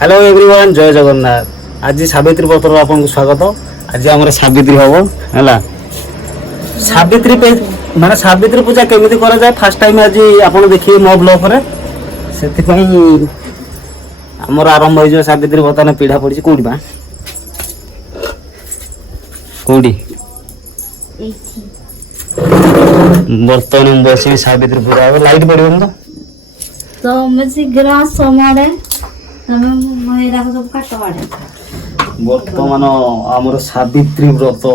Hello everyone जय जगन्नाथ। आज सावित्री व्रत आपको स्वागत। आज आम सावित्री हम है सावित्री माने सावित्री पूजा केमी करा जाए फास्ट टाइम आज आप देखिए मो ब्लॉग से आमर आरंभ हो सावित्री बर्तमान पीढ़ा पड़ी कौटी बा कौटी बर्तमान बस सावित्री पूजा हम लाइट पड़े तो शीघ्र समय बर्तमान आमर सावित्री व्रत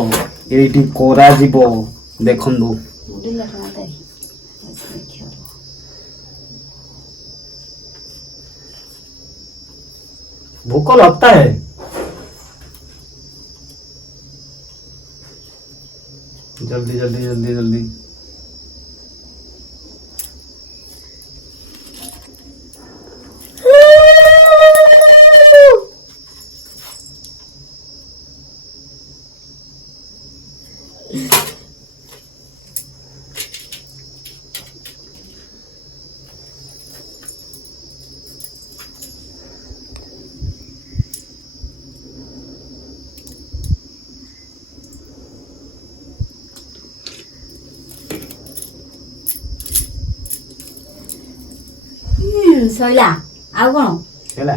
ये करा देखु भूख लगता है जल्दी जल्दी जल्दी जल्दी सैला आ कौन हेला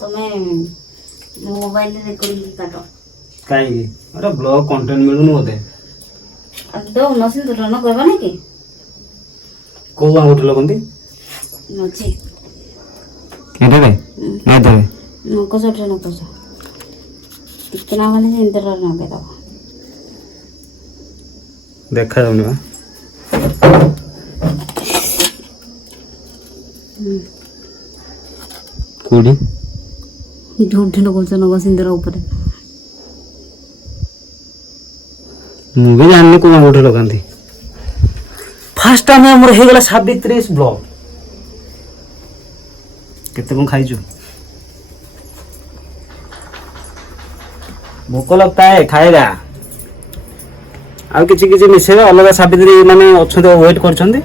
तुम्हें मोबाइल रिकॉर्डिंग काटो काई अरे ब्लॉग कंटेंट मिलुन होते दो नसिन तो न करबा नै कि को उठल बंदी नछि केते रे ना दे न को सट न को कितना वाले इंदर न बेदा देखा जाउनी बा कोडी झूठ न को न सिंदर ऊपर मुझे जानने को उठे लगाती फास्ट टाइम हमर हे गला सावित्री ब्लॉग केते को खाइजु भूख लगता है खाएगा आ किछि किछि मिसे अलग सावित्री माने अच्छे वेट करछंदी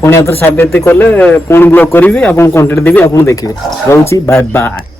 पुणी आतर सावित्री कले पुणी ब्लॉग करी आपन कंटेंट देबी आपन देखिबे रहउची बाय बाय।